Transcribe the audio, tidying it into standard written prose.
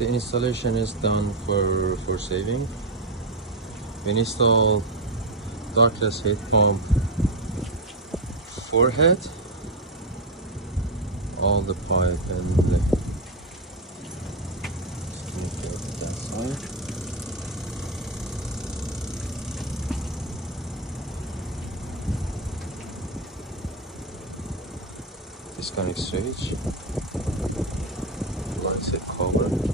The installation is done for Forsaving. We install ductless heat pump forehead, all the pipe and the that side. Disconnect switch, lights it cover.